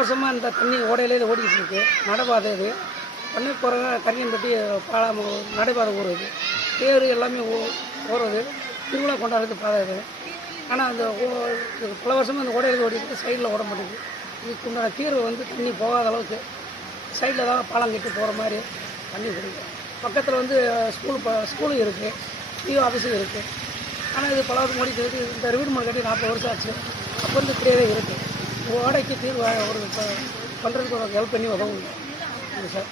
வருஷமாக இந்த தண்ணி ஓடையிலே ஓடிக்கிட்டு இருக்குது. நடைபாதை இது பண்ணி போகிற கரியன்பட்டி பாலம் நடைபாதை ஓடுது, தேர் எல்லாமே ஓடுறது, திருவிழா கொண்டாடுறது பாதை இது. ஆனால் அந்த பல வருஷமாக அந்த ஓடையில் ஓடிட்டு சைடில் ஓட மாட்டேங்குது. இதுக்கு உண்டான தீர்வு வந்து தண்ணி போகாத அளவுக்கு சைடில் தான் பாலம் கட்டி போகிற மாதிரி தண்ணி கொடுக்கும். பக்கத்தில் வந்து ஸ்கூலும் இருக்குது, டிஓ ஆஃபீஸும் இருக்குது. ஆனால் இது பல வருஷம் ஓடிட்டு இருக்குது. இந்த வீடு மணி கட்டி 40 வருஷம் ஆச்சு. அப்போ வந்து இப்படியே இருக்குது. ஓடைக்கு தீர்வு ஒரு பண்ணுறதுக்கு ஒரு ஹெல்ப் பண்ணி உதவுங்க சார்.